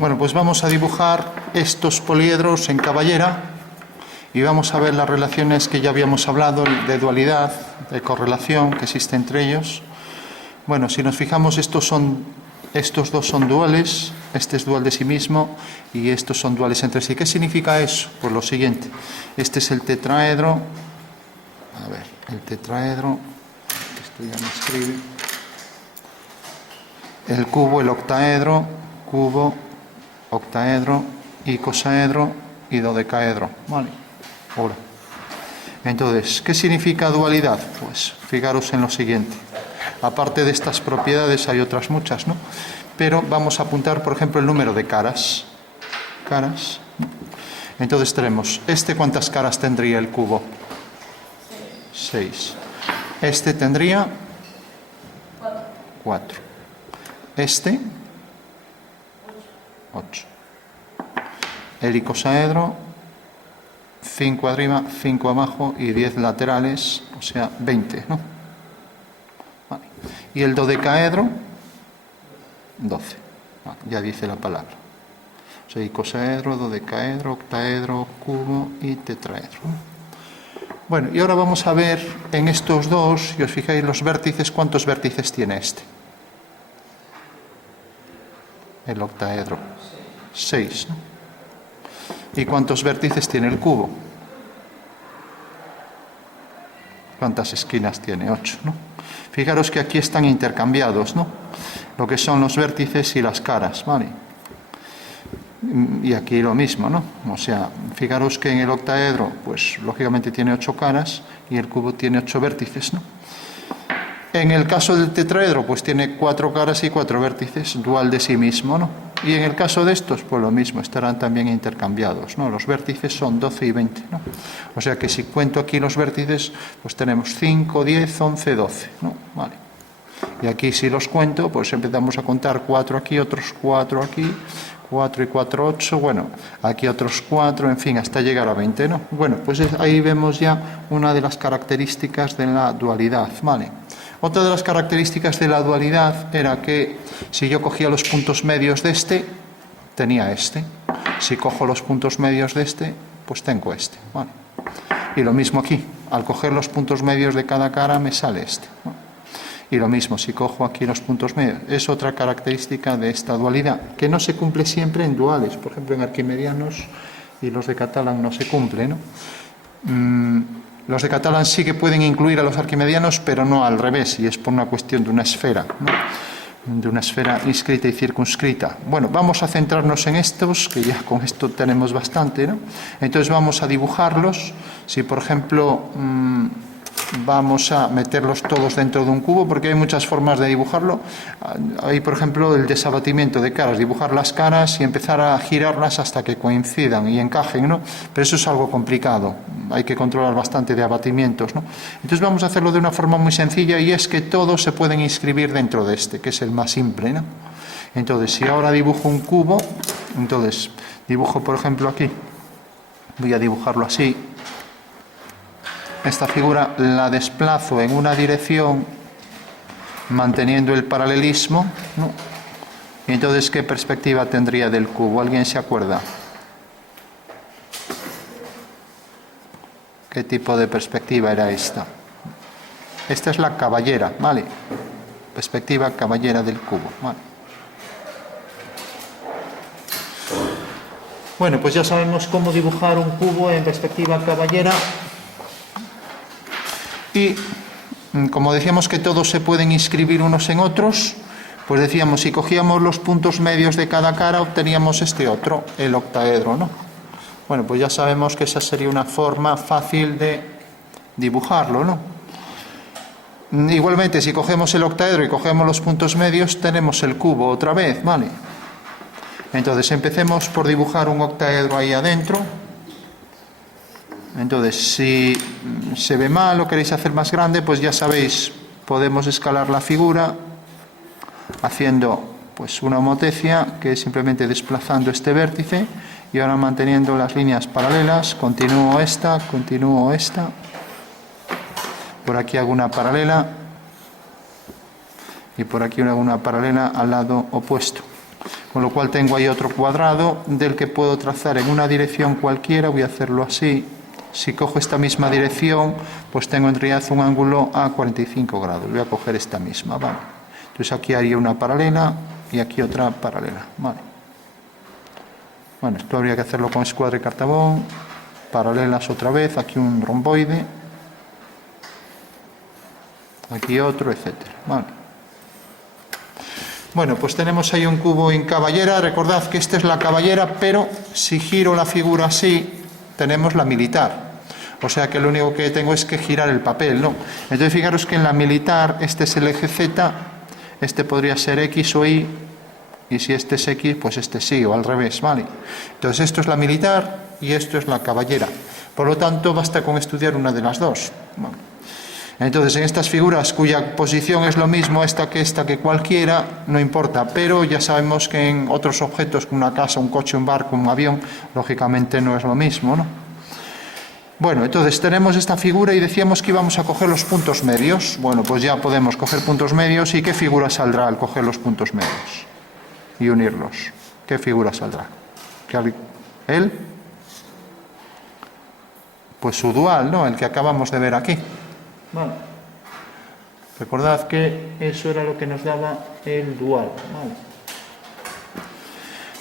Bueno, pues vamos a dibujar estos poliedros en caballera y vamos a ver las relaciones que ya habíamos hablado de dualidad, de correlación que existe entre ellos. Bueno, si nos fijamos, estos dos son duales, este es dual de sí mismo y estos son duales entre sí. ¿Qué significa eso? Pues lo siguiente, este es el tetraedro, a ver, el tetraedro, esto ya me escribe, el cubo, el octaedro, cubo, octaedro, icosaedro y dodecaedro, ¿vale? Ahora, entonces, ¿qué significa dualidad? Pues fijaros en lo siguiente. Aparte de estas propiedades hay otras muchas, ¿no? Pero vamos a apuntar, por ejemplo, el número de caras. Caras. Entonces tenemos, ¿cuántas caras tendría el cubo? 6. Este tendría 4. Este 8. El icosaedro 5 arriba, 5 abajo y 10 laterales, o sea 20, ¿no? Vale. Y el dodecaedro 12. Vale, ya dice la palabra. O sea, icosaedro, dodecaedro, octaedro, cubo y tetraedro. Bueno, y ahora vamos a ver en estos dos, si os fijáis los vértices, ¿cuántos vértices tiene este? El octaedro. 6, ¿no? ¿Y cuántos vértices tiene el cubo? ¿Cuántas esquinas tiene? 8, ¿no? Fijaros que aquí están intercambiados, ¿no? Lo que son los vértices y las caras, ¿vale? Y aquí lo mismo, ¿no? O sea, fijaros que en el octaedro, pues lógicamente tiene 8 caras y el cubo tiene 8 vértices, ¿no? En el caso del tetraedro, pues tiene 4 caras y 4 vértices, dual de sí mismo, ¿no? Y en el caso de estos, pues lo mismo, estarán también intercambiados, ¿no? Los vértices son 12 y 20, ¿no? O sea que si cuento aquí los vértices, pues tenemos 5, 10, 11, 12, ¿no? Vale. Y aquí si los cuento, pues empezamos a contar 4 aquí, otros 4 aquí, 4 y 4, 8, bueno, aquí otros 4, en fin, hasta llegar a 20, ¿no? Bueno, pues ahí vemos ya una de las características de la dualidad, ¿vale? Otra de las características de la dualidad era que si yo cogía los puntos medios de este, tenía este. Si cojo los puntos medios de este, pues tengo este, ¿vale? Y lo mismo aquí, al coger los puntos medios de cada cara me sale este, ¿no? Y lo mismo, si cojo aquí los puntos medios, es otra característica de esta dualidad, que no se cumple siempre en duales. Por ejemplo, en arquimedianos y los de Catalan no se cumple, ¿no? Los de Catalan sí que pueden incluir a los arquimedianos, pero no al revés, y es por una cuestión de una esfera, ¿no? De una esfera inscrita y circunscrita. Bueno, vamos a centrarnos en estos, que ya con esto tenemos bastante, ¿no? Entonces vamos a dibujarlos. Si, por ejemplo, vamos a meterlos todos dentro de un cubo, porque hay muchas formas de dibujarlo. Hay, por ejemplo, el desabatimiento de caras, dibujar las caras y empezar a girarlas hasta que coincidan y encajen, ¿no? Pero eso es algo complicado, hay que controlar bastante de abatimientos, ¿no? Entonces vamos a hacerlo de una forma muy sencilla, y es que todos se pueden inscribir dentro de este, que es el más simple, ¿no? Entonces, si ahora dibujo un cubo, entonces dibujo, por ejemplo, aquí, voy a dibujarlo así. Esta figura la desplazo en una dirección manteniendo el paralelismo, ¿no? Y entonces, ¿qué perspectiva tendría del cubo? ¿Alguien se acuerda? ¿Qué tipo de perspectiva era esta? Esta es la caballera, ¿vale? Perspectiva caballera del cubo, ¿vale? Bueno, pues ya sabemos cómo dibujar un cubo en perspectiva caballera. Y como decíamos que todos se pueden inscribir unos en otros, pues decíamos, si cogíamos los puntos medios de cada cara, obteníamos este otro, el octaedro, ¿no? Bueno, pues ya sabemos que esa sería una forma fácil de dibujarlo, ¿no? Igualmente, si cogemos el octaedro y cogemos los puntos medios, tenemos el cubo otra vez, ¿vale? Entonces, empecemos por dibujar un octaedro ahí adentro. Entonces, si se ve mal o queréis hacer más grande, pues ya sabéis, podemos escalar la figura haciendo pues una homotecia, que es simplemente desplazando este vértice, y ahora manteniendo las líneas paralelas, continúo esta, por aquí hago una paralela y por aquí hago una paralela al lado opuesto. Con lo cual tengo ahí otro cuadrado del que puedo trazar en una dirección cualquiera. Voy a hacerlo así. Si cojo esta misma dirección, pues tengo en realidad un ángulo a 45 grados. Voy a coger esta misma, ¿vale? Entonces aquí haría una paralela y aquí otra paralela, ¿vale? Bueno, esto habría que hacerlo con escuadra y cartabón. Paralelas otra vez, aquí un romboide. Aquí otro, etcétera, ¿vale? Bueno, pues tenemos ahí un cubo en caballera. Recordad que esta es la caballera, pero si giro la figura así, tenemos la militar. O sea que lo único que tengo es que girar el papel, ¿no? Entonces fijaros que en la militar este es el eje Z, este podría ser X o Y, y si este es X, pues este sí, o al revés, ¿vale? Entonces esto es la militar y esto es la caballera. Por lo tanto, basta con estudiar una de las dos, ¿vale? Entonces, en estas figuras cuya posición es lo mismo esta que cualquiera, no importa, pero ya sabemos que en otros objetos como una casa, un coche, un barco, un avión, lógicamente no es lo mismo, ¿no? Bueno, entonces tenemos esta figura y decíamos que íbamos a coger los puntos medios. Bueno, pues ya podemos coger puntos medios. ¿Y qué figura saldrá al coger los puntos medios y unirlos? ¿Qué figura saldrá? ¿Él? Pues su dual, ¿no? El que acabamos de ver aquí. Vale. Recordad que eso era lo que nos daba el dual. Vale.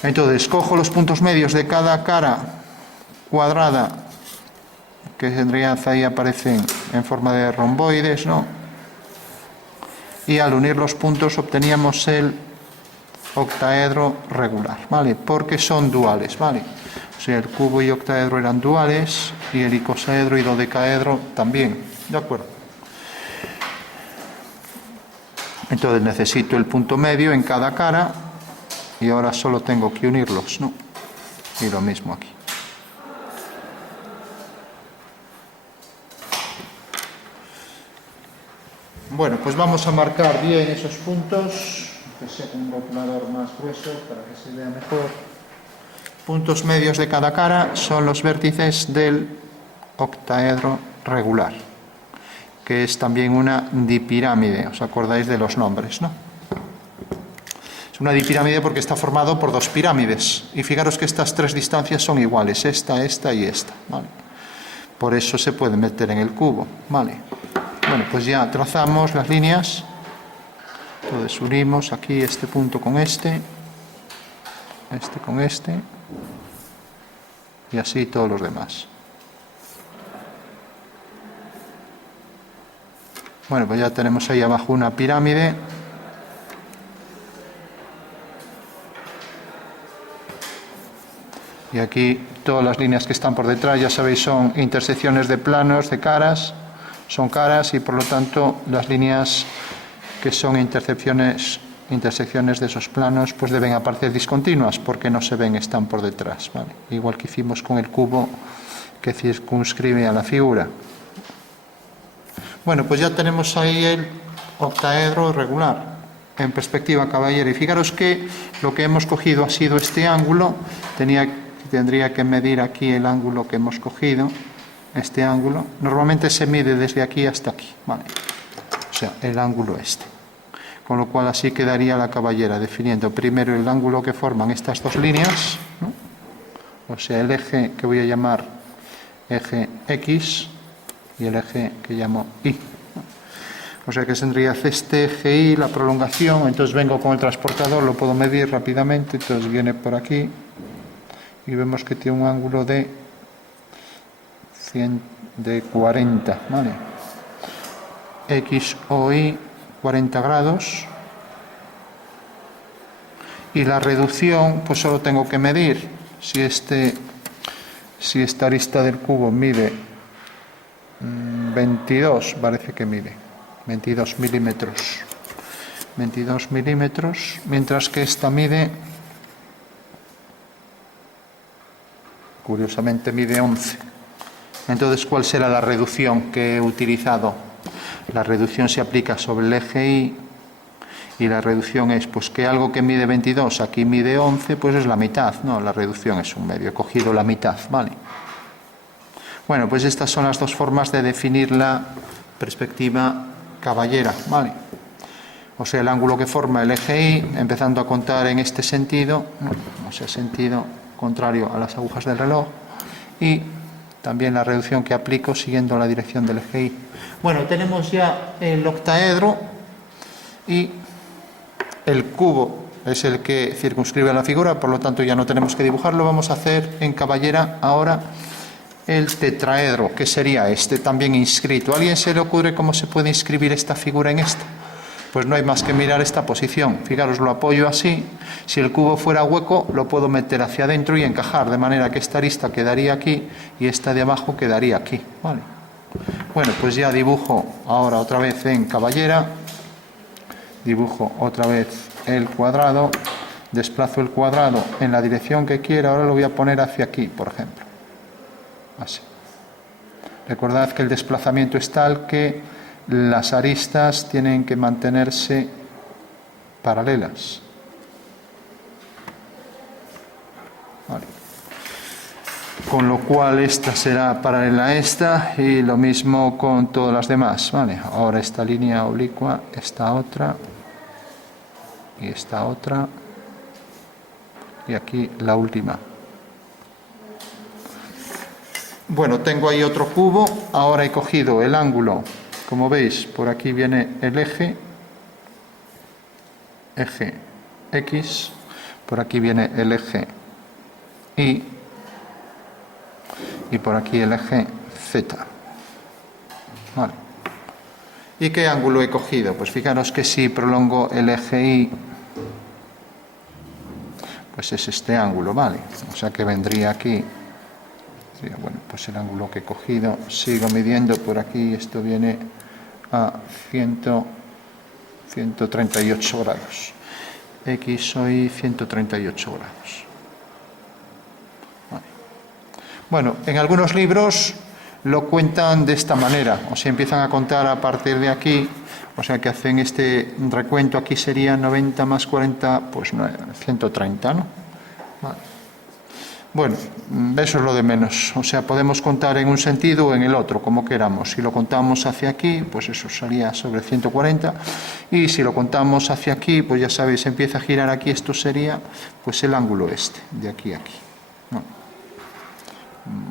Entonces, cojo los puntos medios de cada cara cuadrada, que en realidad ahí aparecen en forma de romboides, ¿no? Y al unir los puntos obteníamos el octaedro regular, ¿vale? Porque son duales, ¿vale? O sea, el cubo y octaedro eran duales y el icosaedro y dodecaedro también, ¿de acuerdo? Entonces necesito el punto medio en cada cara y ahora solo tengo que unirlos, ¿no? Y lo mismo aquí. Bueno, pues vamos a marcar bien esos puntos, que sea un rotulador más grueso para que se vea mejor. Puntos medios de cada cara son los vértices del octaedro regular, que es también una dipirámide. ¿Os acordáis de los nombres, no? Es una dipirámide porque está formado por dos pirámides. Y fijaros que estas tres distancias son iguales, esta y esta, ¿vale? Por eso se puede meter en el cubo, ¿vale? Bueno, pues ya trazamos las líneas. Entonces unimos aquí este punto con este con este, y así todos los demás. Bueno, pues ya tenemos ahí abajo una pirámide. Y aquí todas las líneas que están por detrás, ya sabéis, son intersecciones de planos, de caras, son caras y por lo tanto las líneas que son intersecciones de esos planos pues deben aparecer discontinuas porque no se ven, están por detrás, ¿vale? Igual que hicimos con el cubo que circunscribe a la figura. Bueno, pues ya tenemos ahí el octaedro regular en perspectiva caballera. Y fijaros que lo que hemos cogido ha sido este ángulo. Tendría que medir aquí el ángulo que hemos cogido, este ángulo. Normalmente se mide desde aquí hasta aquí, ¿vale? O sea, el ángulo este. Con lo cual así quedaría la caballera, definiendo primero el ángulo que forman estas dos líneas, ¿no? O sea, el eje que voy a llamar eje X y el eje que llamo Y. O sea que tendría este eje Y, la prolongación. Entonces vengo con el transportador, lo puedo medir rápidamente. Entonces viene por aquí y vemos que tiene un ángulo de 40, ¿vale? X o Y, 40 grados. Y la reducción, pues solo tengo que medir si esta arista del cubo mide 22, parece que mide 22 milímetros. 22 milímetros, mientras que esta mide, curiosamente mide 11. Entonces, ¿cuál será la reducción que he utilizado? La reducción se aplica sobre el eje Y y la reducción es pues que algo que mide 22 aquí mide 11, pues es la mitad, ¿no? La reducción es un medio, he cogido la mitad, ¿vale? Bueno, pues estas son las dos formas de definir la perspectiva caballera, ¿vale? o sea, el ángulo que forma el eje Y, empezando a contar en este sentido, o sea, sentido contrario a las agujas del reloj, y también la reducción que aplico siguiendo la dirección del eje Y. Bueno, tenemos ya el octaedro y el cubo es el que circunscribe la figura, por lo tanto ya no tenemos que dibujarlo. Vamos a hacer en caballera ahora el tetraedro, que sería este también inscrito. ¿A alguien se le ocurre cómo se puede inscribir esta figura en esta? Pues no hay más que mirar esta posición. Fijaros, lo apoyo así. Si el cubo fuera hueco, lo puedo meter hacia adentro y encajar, de manera que esta arista quedaría aquí y esta de abajo quedaría aquí. ¿Vale? Bueno, pues ya dibujo ahora otra vez en caballera. Dibujo otra vez el cuadrado. Desplazo el cuadrado en la dirección que quiera. Ahora lo voy a poner hacia aquí, por ejemplo. Así. Recordad que el desplazamiento es tal que las aristas tienen que mantenerse paralelas. Vale. Con lo cual esta será paralela a esta y lo mismo con todas las demás. Vale. Ahora esta línea oblicua, esta otra y esta otra y aquí la última. Bueno, tengo ahí otro cubo. Ahora he cogido el ángulo. Como veis, por aquí viene el eje X, por aquí viene el eje Y y por aquí el eje Z. Vale. ¿Y qué ángulo he cogido? Pues fijaros que si prolongo el eje Y, pues es este ángulo, ¿vale? O sea que vendría aquí. Bueno, pues el ángulo que he cogido, sigo midiendo por aquí, esto viene a 138 grados. X hoy 138 grados. Vale. Bueno, en algunos libros lo cuentan de esta manera, o sea, empiezan a contar a partir de aquí, o sea, que hacen este recuento, aquí sería 90 más 40, pues 130, ¿no? Vale. Bueno, eso es lo de menos, o sea, podemos contar en un sentido o en el otro, como queramos. Si lo contamos hacia aquí, pues eso sería sobre 140, y si lo contamos hacia aquí, pues ya sabéis, empieza a girar aquí, esto sería pues el ángulo este, de aquí a aquí. Bueno,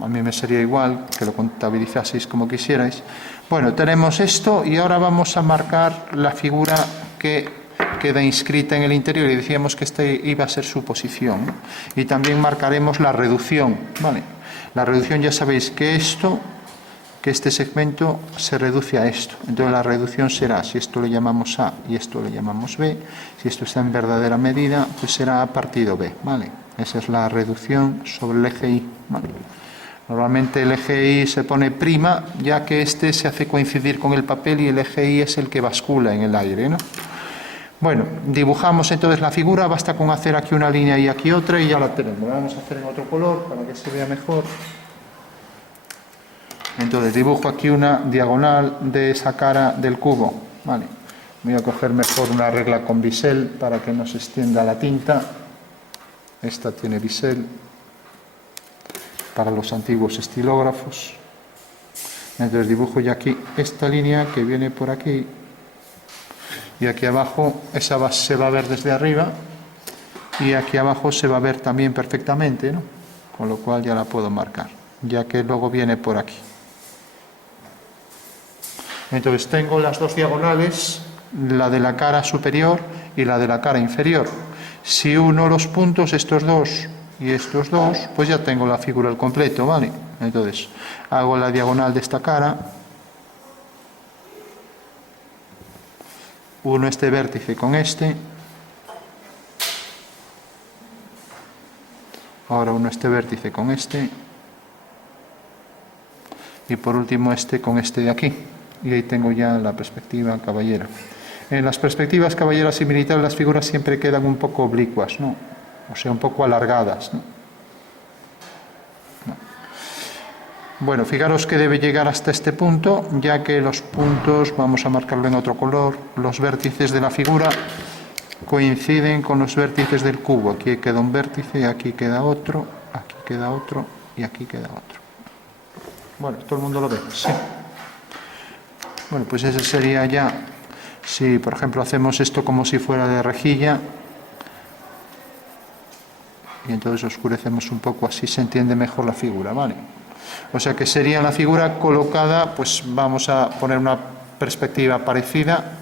a mí me sería igual que lo contabilizaseis como quisierais. Bueno, tenemos esto y ahora vamos a marcar la figura que queda inscrita en el interior y decíamos que esta iba a ser su posición, ¿no? Y también marcaremos la reducción, ¿vale? La reducción ya sabéis que este segmento se reduce a esto, entonces la reducción será, si esto le llamamos A y esto le llamamos B, si esto está en verdadera medida, pues será A partido B, ¿vale? Esa es la reducción sobre el eje Y, ¿vale? Normalmente el eje Y se pone prima, ya que este se hace coincidir con el papel y el eje Y es el que bascula en el aire, ¿no? Bueno, dibujamos entonces la figura, basta con hacer aquí una línea y aquí otra y ya la tenemos. La vamos a hacer en otro color para que se vea mejor. Entonces dibujo aquí una diagonal de esa cara del cubo. Vale. Voy a coger mejor una regla con bisel para que no se extienda la tinta. Esta tiene bisel para los antiguos estilógrafos. Entonces dibujo ya aquí esta línea que viene por aquí. Y aquí abajo esa se va a ver desde arriba y aquí abajo se va a ver también perfectamente, ¿no? Con lo cual ya la puedo marcar, ya que luego viene por aquí. Entonces tengo las dos diagonales, la de la cara superior y la de la cara inferior. Si uno los puntos, estos dos y estos dos, pues ya tengo la figura al completo, ¿vale? Entonces hago la diagonal de esta cara. Uno este vértice con este, ahora uno este vértice con este, y por último este con este de aquí, y ahí tengo ya la perspectiva caballera. En las perspectivas caballeras y militares las figuras siempre quedan un poco oblicuas, ¿no? O sea, un poco alargadas, ¿no? Bueno, fijaros que debe llegar hasta este punto, ya que los puntos, vamos a marcarlo en otro color, los vértices de la figura coinciden con los vértices del cubo. Aquí queda un vértice, aquí queda otro y aquí queda otro. Bueno, todo el mundo lo ve, sí. Bueno, pues ese sería ya Si, por ejemplo, hacemos esto como si fuera de rejilla, y entonces oscurecemos un poco, así se entiende mejor la figura, ¿vale? O sea que sería la figura colocada, pues vamos a poner una perspectiva parecida,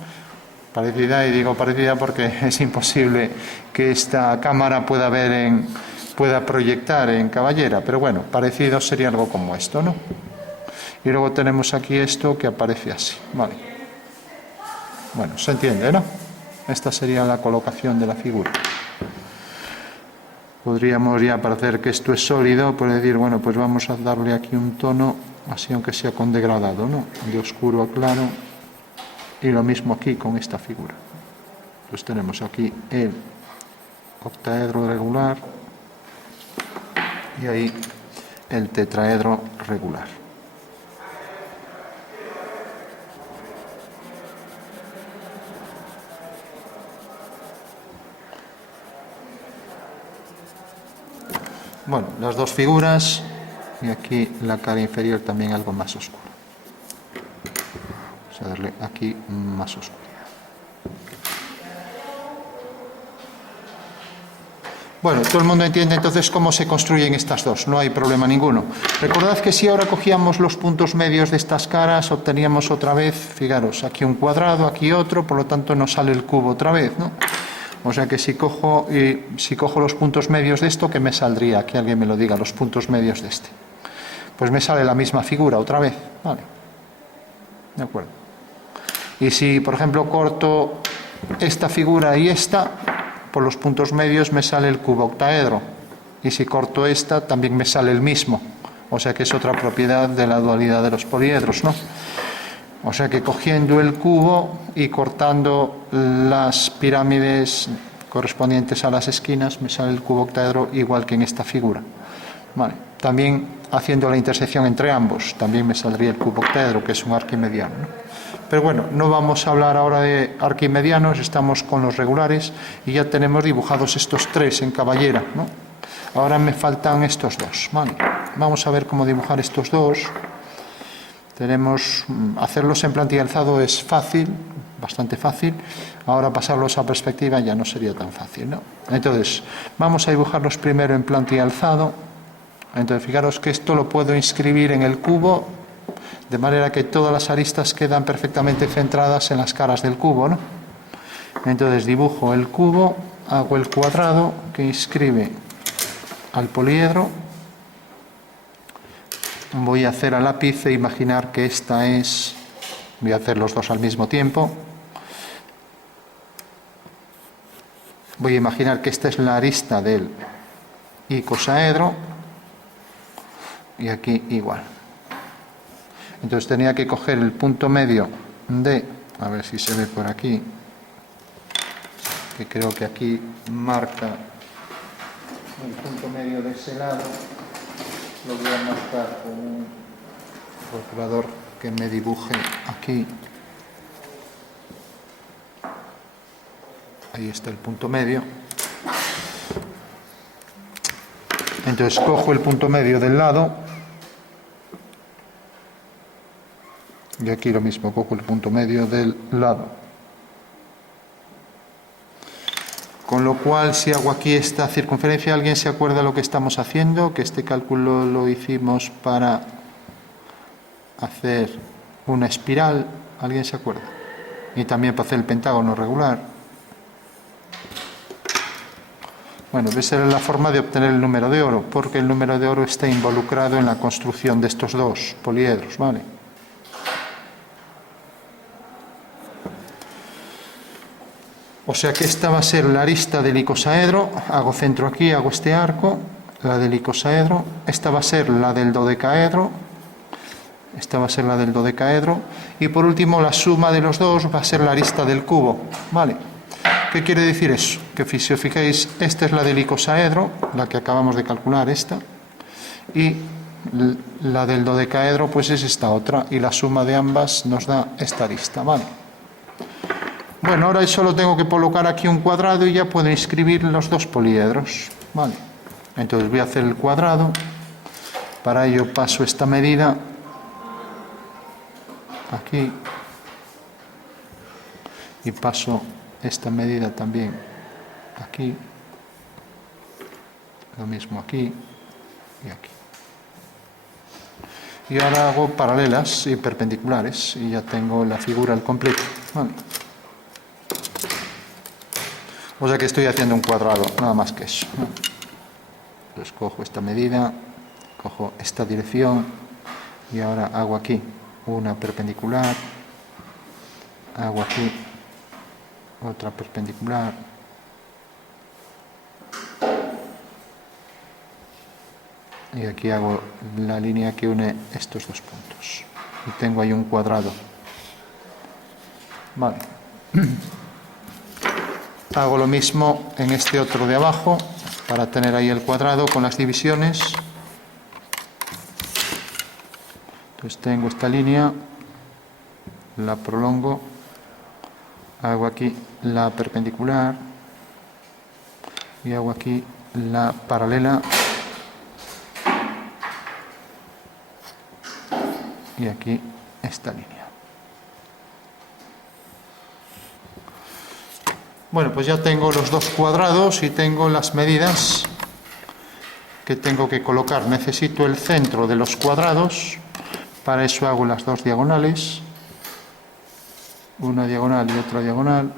y digo parecida porque es imposible que esta cámara pueda proyectar en caballera, pero bueno, parecido sería algo como esto, ¿no? Y luego tenemos aquí esto que aparece así, ¿vale? Bueno, se entiende, ¿no? Esta sería la colocación de la figura. Podríamos ya, para hacer que esto es sólido, pues decir, bueno, pues vamos a darle aquí un tono, así aunque sea con degradado, ¿no? De oscuro a claro. Y lo mismo aquí con esta figura. Pues tenemos aquí el octaedro regular y ahí el tetraedro regular. Bueno, las dos figuras y aquí la cara inferior también algo más oscura. Vamos a darle aquí más oscuridad. Bueno, todo el mundo entiende entonces cómo se construyen estas dos, no hay problema ninguno. Recordad que si ahora cogíamos los puntos medios de estas caras, obteníamos otra vez, fijaros, aquí un cuadrado, aquí otro, por lo tanto nos sale el cubo otra vez, ¿no? O sea que si cojo los puntos medios de esto, ¿qué me saldría? Que alguien me lo diga, los puntos medios de este. Pues me sale la misma figura otra vez, ¿vale? De acuerdo. Y si, por ejemplo, corto esta figura y esta, por los puntos medios me sale el cubo octaedro. Y si corto esta, también me sale el mismo. O sea que es otra propiedad de la dualidad de los poliedros, ¿no? O sea que cogiendo el cubo y cortando las pirámides correspondientes a las esquinas, me sale el cubo octaedro igual que en esta figura. Vale. También haciendo la intersección entre ambos, también me saldría el cubo octaedro, que es un arquimediano, ¿no? Pero bueno, no vamos a hablar ahora de arquimedianos, estamos con los regulares y ya tenemos dibujados estos tres en caballera, ¿no? Ahora me faltan estos dos, ¿vale? Vamos a ver cómo dibujar estos dos. Hacerlos en plantilla alzado es fácil, bastante fácil. Ahora pasarlos a perspectiva ya no sería tan fácil, ¿no? Entonces, vamos a dibujarlos primero en plantilla alzado. Entonces, fijaros que esto lo puedo inscribir en el cubo, de manera que todas las aristas quedan perfectamente centradas en las caras del cubo, ¿no? Entonces, dibujo el cubo, hago el cuadrado que inscribe al poliedro. Voy a hacer a lápiz e imaginar que esta es... Voy a hacer los dos al mismo tiempo. Voy a imaginar que esta es la arista del icosaedro. Y aquí igual. Entonces tenía que coger el punto medio de... A ver si se ve por aquí. Que creo que aquí marca el punto medio de ese lado. Lo voy a marcar con un rotulador que me dibuje aquí. Ahí está el punto medio. Entonces cojo el punto medio del lado. Y aquí lo mismo, cojo el punto medio del lado. Con lo cual, si hago aquí esta circunferencia, ¿alguien se acuerda lo que estamos haciendo? Que este cálculo lo hicimos para hacer una espiral. ¿Alguien se acuerda? Y también para hacer el pentágono regular. Bueno, esa era la forma de obtener el número de oro, porque el número de oro está involucrado en la construcción de estos dos poliedros, ¿vale? O sea que esta va a ser la arista del icosaedro, hago centro aquí, hago este arco, la del icosaedro, esta va a ser la del dodecaedro, y por último la suma de los dos va a ser la arista del cubo, ¿vale? ¿Qué quiere decir eso? Que si os fijáis, esta es la del icosaedro, la que acabamos de calcular, esta, y la del dodecaedro pues es esta otra, y la suma de ambas nos da esta arista, ¿vale? Bueno, ahora solo tengo que colocar aquí un cuadrado y ya puedo inscribir los dos poliedros, ¿vale? Entonces voy a hacer el cuadrado, para ello paso esta medida aquí, y paso esta medida también aquí, lo mismo aquí y aquí. Y ahora hago paralelas y perpendiculares y ya tengo la figura al completo. Vale. O sea que estoy haciendo un cuadrado, nada más que eso. Entonces cojo esta medida, cojo esta dirección y ahora hago aquí una perpendicular, hago aquí otra perpendicular, y aquí hago la línea que une estos dos puntos y tengo ahí un cuadrado. Vale. Hago lo mismo en este otro de abajo para tener ahí el cuadrado con las divisiones. Entonces tengo esta línea, la prolongo, hago aquí la perpendicular y hago aquí la paralela y aquí esta línea. Bueno, pues ya tengo los dos cuadrados y tengo las medidas que tengo que colocar. Necesito el centro de los cuadrados, para eso hago las dos diagonales, una diagonal y otra diagonal.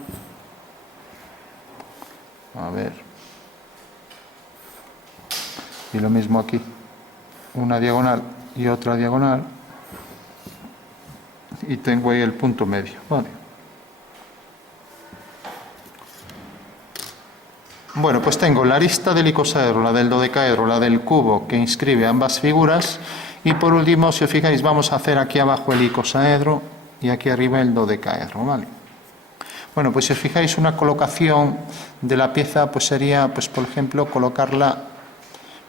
A ver. Y lo mismo aquí, una diagonal y otra diagonal. Y tengo ahí el punto medio. Vale. Bueno, pues tengo la arista del icosaedro, la del dodecaedro, la del cubo que inscribe ambas figuras y por último, si os fijáis, vamos a hacer aquí abajo el icosaedro y aquí arriba el dodecaedro, ¿vale? Bueno, pues si os fijáis, una colocación de la pieza pues sería, pues por ejemplo, colocarla,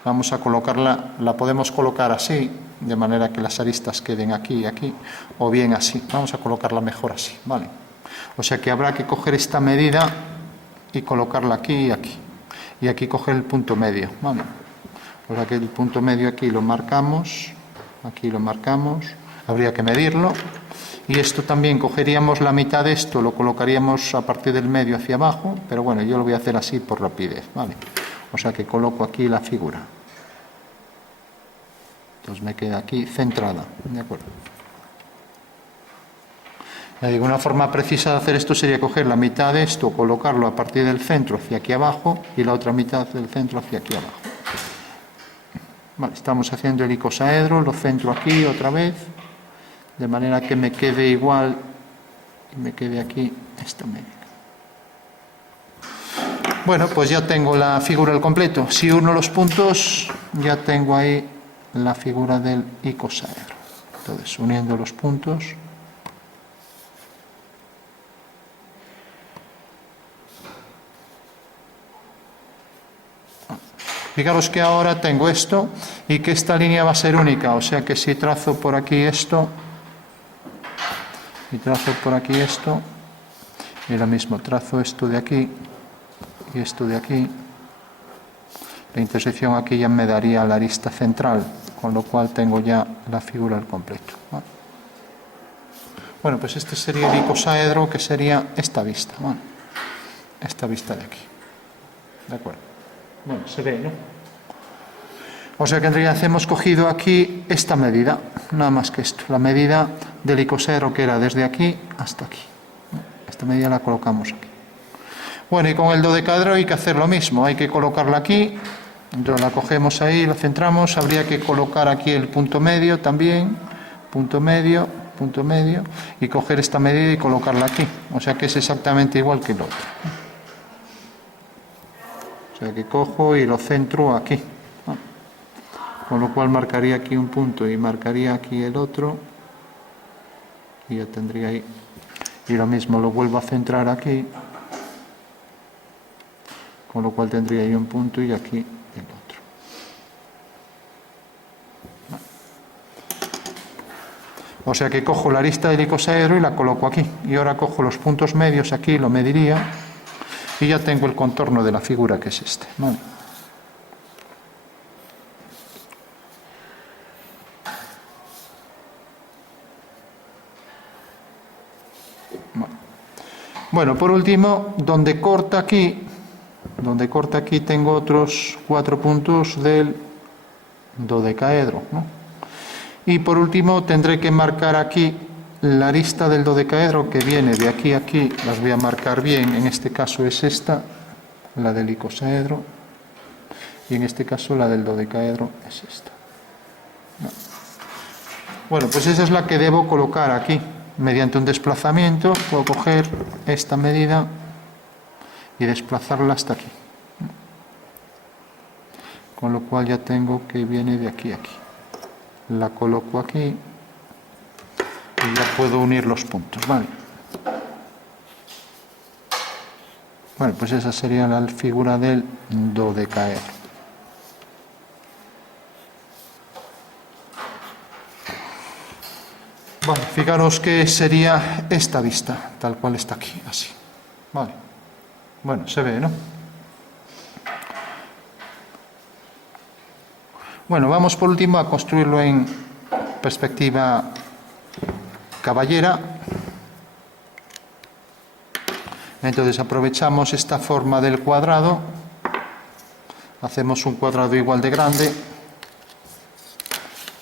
vamos a colocarla, la podemos colocar así, de manera que las aristas queden aquí y aquí, o bien así, vamos a colocarla mejor así, ¿vale? O sea que habrá que coger esta medida y colocarla aquí y aquí. Y aquí coger el punto medio, ¿vale? O sea que el punto medio aquí lo marcamos, habría que medirlo. Y esto también cogeríamos la mitad de esto, lo colocaríamos a partir del medio hacia abajo, pero bueno, yo lo voy a hacer así por rapidez, ¿vale? O sea que coloco aquí la figura. Entonces me queda aquí centrada, ¿de acuerdo? Ya digo, una forma precisa de hacer esto sería coger la mitad de esto, colocarlo a partir del centro hacia aquí abajo y la otra mitad del centro hacia aquí abajo. Vale, estamos haciendo el icosaedro, lo centro aquí otra vez, de manera que me quede igual y me quede aquí esta medida. Bueno, pues ya tengo la figura al completo. Si uno los puntos, ya tengo ahí la figura del icosaedro. Entonces, uniendo los puntos. Fijaros que ahora tengo esto y que esta línea va a ser única, o sea que si trazo por aquí esto, y trazo por aquí esto, y lo mismo, trazo esto de aquí y esto de aquí, la intersección aquí ya me daría la arista central, con lo cual tengo ya la figura al completo. ¿Vale? Bueno, pues este sería el icosaedro, que sería esta vista, ¿vale? Esta vista de aquí. ¿De acuerdo? Bueno, se ve, ¿no? O sea que en realidad hemos cogido aquí esta medida, nada más que esto, la medida del icosaedro que era desde aquí hasta aquí. Esta medida la colocamos aquí. Bueno, y con el dodecaedro hay que hacer lo mismo, hay que colocarla aquí, entonces la cogemos ahí, la centramos, habría que colocar aquí el punto medio también, punto medio, y coger esta medida y colocarla aquí, o sea que es exactamente igual que el otro. O sea que cojo y lo centro aquí, con lo cual marcaría aquí un punto y marcaría aquí el otro, y ya tendría ahí, y lo mismo lo vuelvo a centrar aquí, con lo cual tendría ahí un punto y aquí el otro. O sea que cojo la arista del icosaedro y la coloco aquí, y ahora cojo los puntos medios aquí, lo mediría, y ya tengo el contorno de la figura, que es este, ¿vale? Bueno, por último, donde corta aquí tengo otros 4 puntos del dodecaedro, ¿no? Y por último tendré que marcar aquí la arista del dodecaedro que viene de aquí a aquí, las voy a marcar bien, en este caso es esta, la del icosaedro, y en este caso la del dodecaedro es esta. Bueno, pues esa es la que debo colocar aquí. Mediante un desplazamiento puedo coger esta medida y desplazarla hasta aquí. Con lo cual ya tengo que viene de aquí a aquí. La coloco aquí y ya puedo unir los puntos, ¿vale? Bueno, pues esa sería la figura del dodecaedro. Vale, fijaros que sería esta vista, tal cual está aquí, así. Vale. Bueno, se ve, ¿no? Bueno, vamos por último a construirlo en perspectiva caballera. Entonces aprovechamos esta forma del cuadrado, hacemos un cuadrado igual de grande,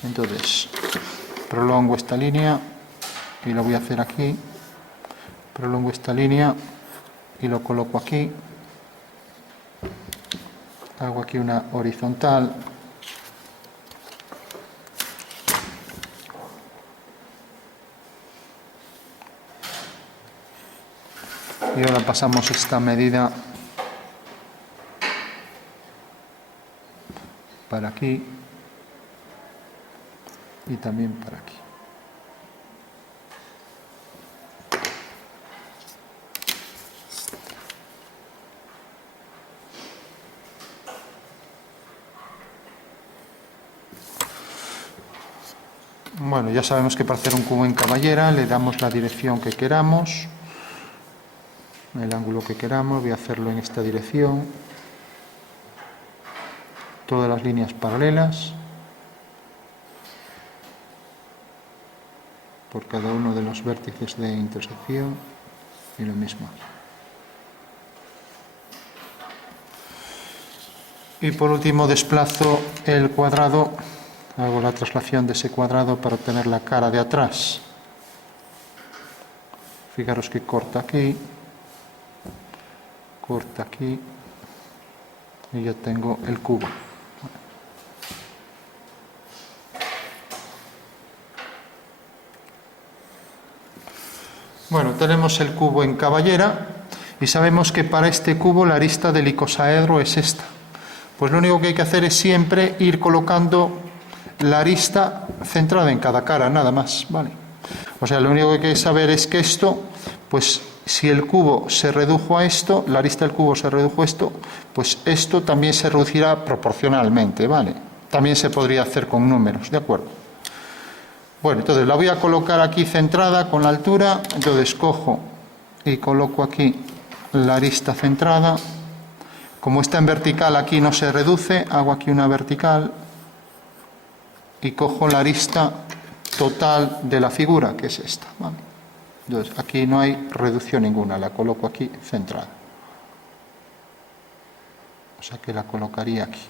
entonces prolongo esta línea y lo voy a hacer aquí, prolongo esta línea y lo coloco aquí, hago aquí una horizontal, y ahora pasamos esta medida para aquí y también para aquí. Bueno, ya sabemos que para hacer un cubo en caballera le damos la dirección que queramos, el ángulo que queramos, voy a hacerlo en esta dirección, todas las líneas paralelas por cada uno de los vértices de intersección y lo mismo. Y por último desplazo el cuadrado, hago la traslación de ese cuadrado para obtener la cara de atrás. Fijaros que corta aquí y ya tengo el cubo. Bueno, tenemos el cubo en caballera y sabemos que para este cubo la arista del icosaedro es esta. Pues lo único que hay que hacer es siempre ir colocando la arista centrada en cada cara, nada más, ¿vale? O sea, lo único que hay que saber es que esto, pues si el cubo se redujo a esto, la arista del cubo se redujo a esto, pues esto también se reducirá proporcionalmente, ¿vale? También se podría hacer con números, ¿de acuerdo? Bueno, entonces la voy a colocar aquí centrada con la altura, entonces cojo y coloco aquí la arista centrada. Como está en vertical aquí no se reduce, hago aquí una vertical y cojo la arista total de la figura, que es esta, ¿vale? Entonces aquí no hay reducción ninguna, la coloco aquí centrada. O sea que la colocaría aquí.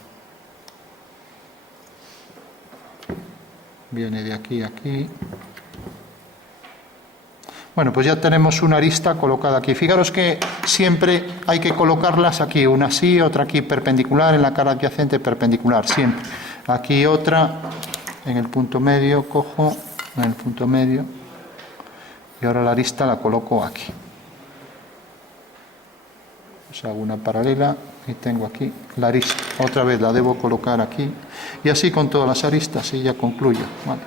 Viene de aquí a aquí. Bueno, pues ya tenemos una arista colocada aquí. Fijaros que siempre hay que colocarlas aquí, una así, otra aquí perpendicular, en la cara adyacente perpendicular, siempre. Aquí otra, en el punto medio, cojo en el punto medio, y ahora la arista la coloco aquí. O sea, hago una paralela y tengo aquí la arista. Otra vez la debo colocar aquí. Y así con todas las aristas y ya concluyo. ¿Vale?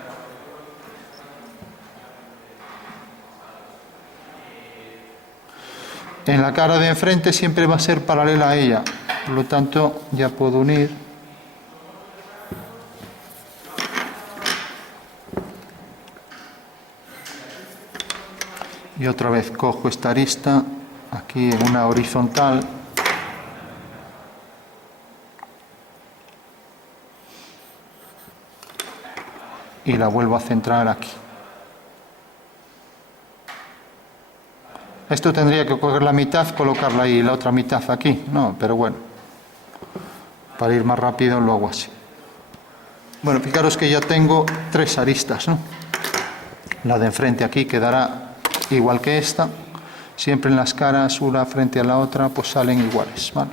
En la cara de enfrente siempre va a ser paralela a ella. Por lo tanto, ya puedo unir. Y otra vez cojo esta arista aquí en una horizontal. Y la vuelvo a centrar aquí. Esto tendría que coger la mitad, colocarla ahí, la otra mitad aquí. No, pero bueno, para ir más rápido lo hago así. Bueno, fijaros que ya tengo 3 aristas, ¿no? La de enfrente aquí quedará igual que esta. Siempre en las caras, una frente a la otra, pues salen iguales, ¿vale?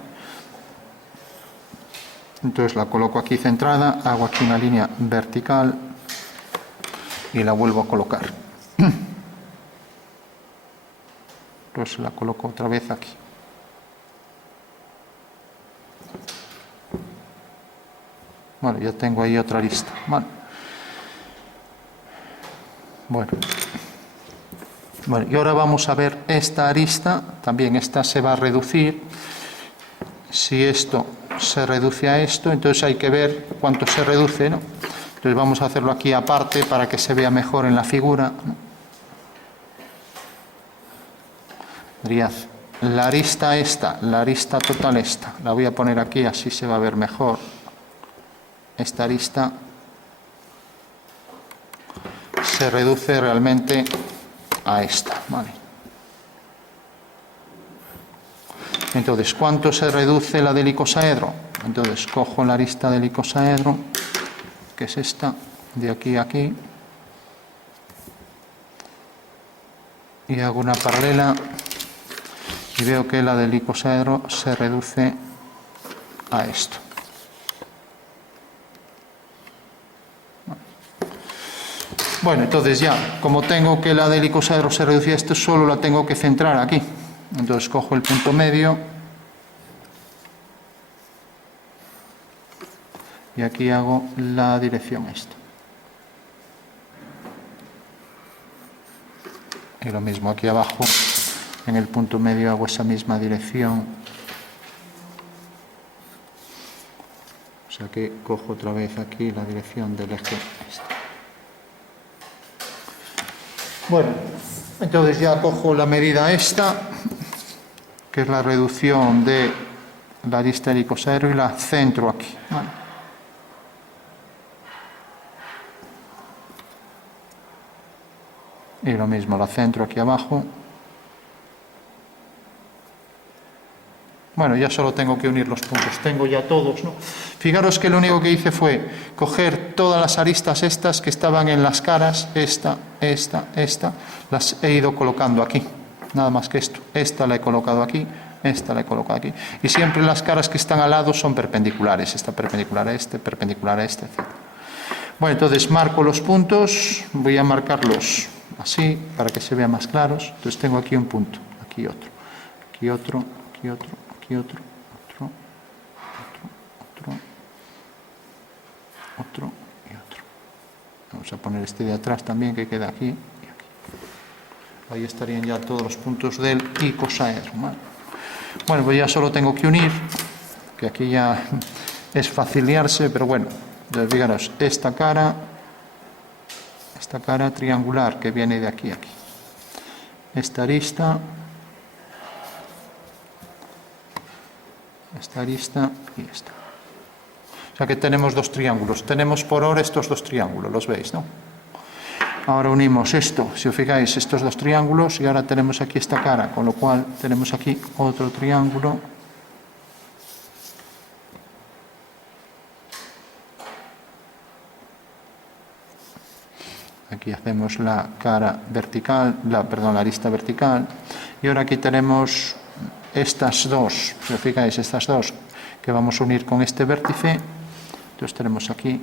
Entonces la coloco aquí centrada, hago aquí una línea vertical y la vuelvo a colocar. Entonces la coloco otra vez aquí. Bueno, ya tengo ahí otra lista, ¿vale? Bueno, y ahora vamos a ver esta arista, también esta se va a reducir. Si esto se reduce a esto, entonces hay que ver cuánto se reduce, ¿no? Entonces vamos a hacerlo aquí aparte para que se vea mejor en la figura, ¿no? La arista esta, la arista total esta, la voy a poner aquí, así se va a ver mejor. Esta arista se reduce realmente a esta, ¿vale? Entonces, ¿cuánto se reduce la del icosaedro? Entonces, cojo la arista del icosaedro, que es esta, de aquí a aquí, y hago una paralela, y veo que la del icosaedro se reduce a esto. Bueno, entonces ya, como tengo que la del icosaedro se reduce a esto, solo la tengo que centrar aquí. Entonces cojo el punto medio y aquí hago la dirección esta. Y lo mismo aquí abajo, en el punto medio hago esa misma dirección. O sea que cojo otra vez aquí la dirección del eje este. Bueno, entonces ya cojo la medida esta, que es la reducción de la arista del icosaedro, y la centro aquí, ¿vale? Y lo mismo, la centro aquí abajo. Bueno, ya solo tengo que unir los puntos, tengo ya todos, ¿no? Fijaros que lo único que hice fue coger todas las aristas estas que estaban en las caras, esta, las he ido colocando aquí, nada más que esto. Esta la he colocado aquí, esta la he colocado aquí. Y siempre las caras que están al lado son perpendiculares, esta perpendicular a este, etc. Bueno, entonces marco los puntos, voy a marcarlos así para que se vean más claros. Entonces tengo aquí un punto, aquí otro, aquí otro, aquí otro, aquí otro, otro y otro. Vamos a poner este de atrás también, que queda aquí y aquí. Ahí estarían ya todos los puntos del icosaedro, ¿vale? Bueno, pues ya solo tengo que unir, que aquí ya es fácil liarse, pero bueno, fijaros, esta cara triangular que viene de aquí a aquí, esta arista y esta. O sea que tenemos dos triángulos. Tenemos por ahora estos dos triángulos, los veis, ¿no? Ahora unimos esto, si os fijáis, estos dos triángulos, y ahora tenemos aquí esta cara, con lo cual tenemos aquí otro triángulo. Aquí hacemos la cara vertical, la arista vertical. Y ahora aquí tenemos estas dos, si os fijáis, estas dos que vamos a unir con este vértice. Entonces tenemos aquí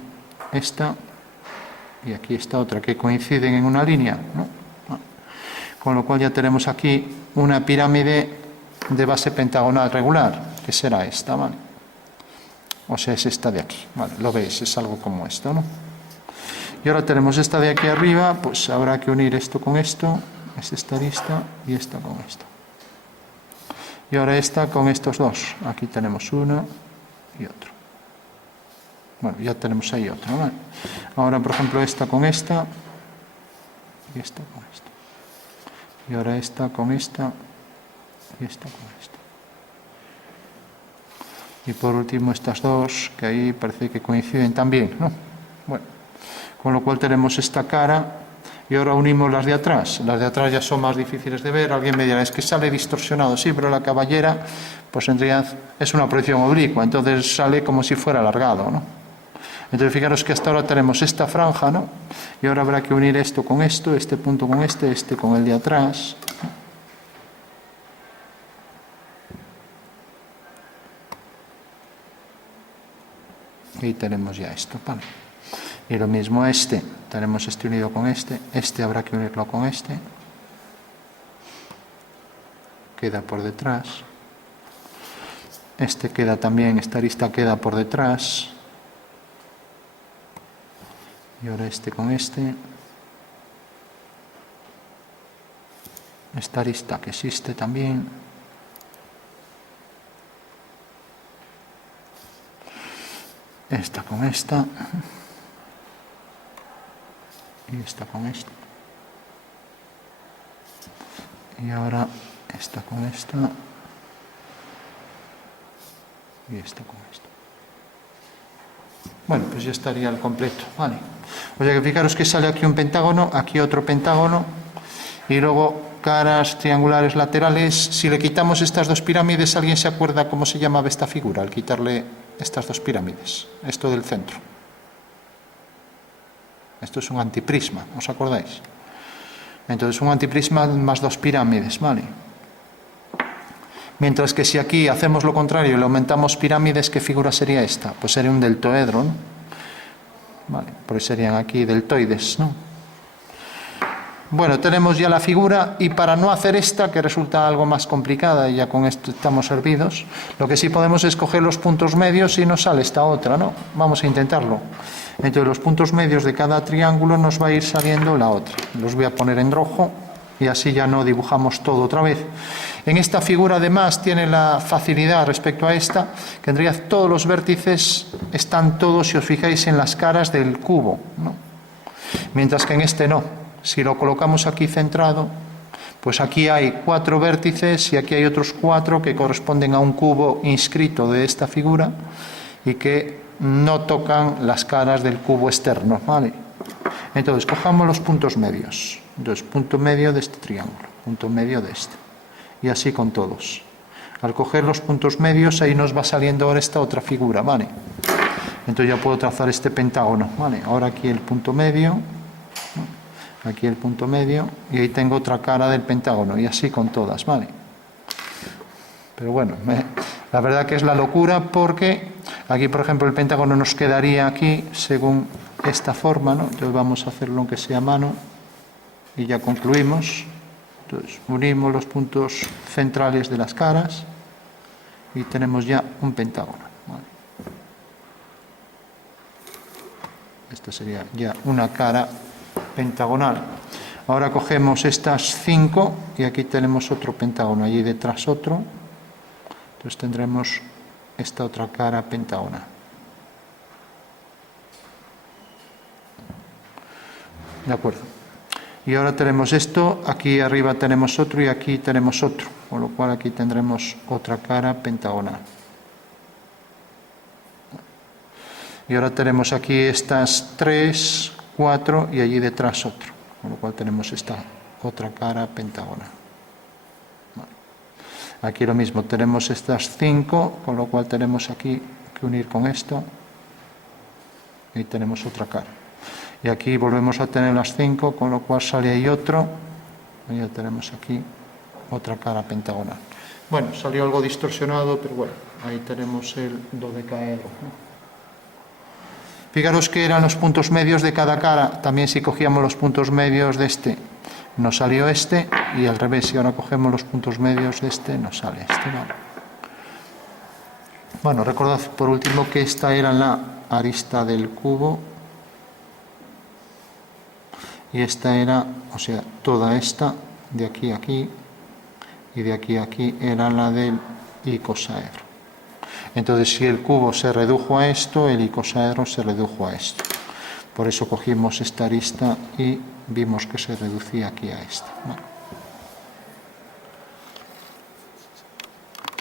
esta y aquí esta otra que coinciden en una línea, ¿no? Con lo cual ya tenemos aquí una pirámide de base pentagonal regular, que será esta, ¿vale? O sea, es esta de aquí, ¿vale? Lo veis, es algo como esto, ¿no? Y ahora tenemos esta de aquí arriba, pues habrá que unir esto con esto, es esta arista y esta con esto. Y ahora esta con estos dos, aquí tenemos uno y otro. Bueno, ya tenemos ahí otro, ¿vale? Ahora, por ejemplo, esta con esta y esta con esta. Y ahora esta con esta y esta con esta. Y por último estas dos, que ahí parece que coinciden también, ¿no? Bueno, con lo cual tenemos esta cara y ahora unimos las de atrás. Las de atrás ya son más difíciles de ver. Alguien me dirá, es que sale distorsionado. Sí, pero la caballera, pues en realidad es una proyección oblicua, entonces sale como si fuera alargado, ¿no? Entonces fijaros que hasta ahora tenemos esta franja, ¿no? Y ahora habrá que unir esto con esto, este punto con este con el de atrás. Y tenemos ya esto, ¿vale? Y lo mismo tenemos este unido con este habrá que unirlo con este. Queda por detrás. Queda también, esta arista queda por detrás. Y ahora con este. Esta arista que existe también. Esta con esta. Y esta con esta. Y ahora esta con esta. Y esta con esta. Bueno, pues ya estaría el completo, ¿vale? O sea que fijaros que sale aquí un pentágono, aquí otro pentágono, y luego caras triangulares laterales. Si le quitamos estas dos pirámides, ¿alguien se acuerda cómo se llamaba esta figura al quitarle estas dos pirámides? Esto del centro. Esto es un antiprisma, ¿os acordáis? Entonces un antiprisma más dos pirámides, ¿vale? Mientras que si aquí hacemos lo contrario y le aumentamos pirámides, ¿qué figura sería esta? Pues sería un deltoedro, ¿no? Vale, pues serían aquí deltoides, ¿no? Bueno, tenemos ya la figura, y para no hacer esta, que resulta algo más complicada, y ya con esto estamos servidos, lo que sí podemos es coger los puntos medios y nos sale esta otra, ¿no? Vamos a intentarlo. Entre los puntos medios de cada triángulo nos va a ir saliendo la otra. Los voy a poner en rojo y así ya no dibujamos todo otra vez. En esta figura además tiene la facilidad respecto a esta, que en realidad todos los vértices están todos, si os fijáis, en las caras del cubo, ¿no? Mientras que en este no. Si lo colocamos aquí centrado, pues aquí hay 4 vértices y aquí hay otros 4 que corresponden a un cubo inscrito de esta figura y que no tocan las caras del cubo externo, ¿vale? Entonces, cojamos los puntos medios. Entonces, punto medio de este triángulo, punto medio de este. Y así con todos. Al coger los puntos medios, ahí nos va saliendo ahora esta otra figura, ¿vale? Entonces ya puedo trazar este pentágono, ¿vale? Ahora aquí el punto medio, ¿no? Aquí el punto medio, y ahí tengo otra cara del pentágono, y así con todas, ¿vale? Pero bueno, la verdad que es la locura, porque aquí, por ejemplo, el pentágono nos quedaría aquí según esta forma, ¿no? Entonces vamos a hacerlo aunque sea a mano, y ya concluimos. Entonces unimos los puntos centrales de las caras, y tenemos ya un pentágono, ¿vale? Esta sería ya una cara pentagonal. Ahora cogemos estas 5 y aquí tenemos otro pentágono, allí detrás otro. Entonces tendremos esta otra cara pentagonal. De acuerdo. Y ahora tenemos esto, aquí arriba tenemos otro y aquí tenemos otro, con lo cual aquí tendremos otra cara pentagonal. Y ahora tenemos aquí estas 3, 4 y allí detrás otro, con lo cual tenemos esta otra cara pentagonal. Vale. Aquí lo mismo, tenemos estas 5, con lo cual tenemos aquí que unir con esto y tenemos otra cara. Y aquí volvemos a tener las 5, con lo cual sale ahí otro, y ya tenemos aquí otra cara pentagonal. Bueno, salió algo distorsionado, pero bueno, ahí tenemos el dodecaedro, ¿no? Fijaros que eran los puntos medios de cada cara. También si cogíamos los puntos medios de este, nos salió este, y al revés, si ahora cogemos los puntos medios de este, nos sale este, ¿vale? Bueno, recordad por último que esta era la arista del cubo, y esta era, o sea, toda esta, de aquí a aquí, y de aquí a aquí, era la del icosaedro. Entonces, si el cubo se redujo a esto, el icosaedro se redujo a esto. Por eso cogimos esta arista y vimos que se reducía aquí a esta, ¿vale?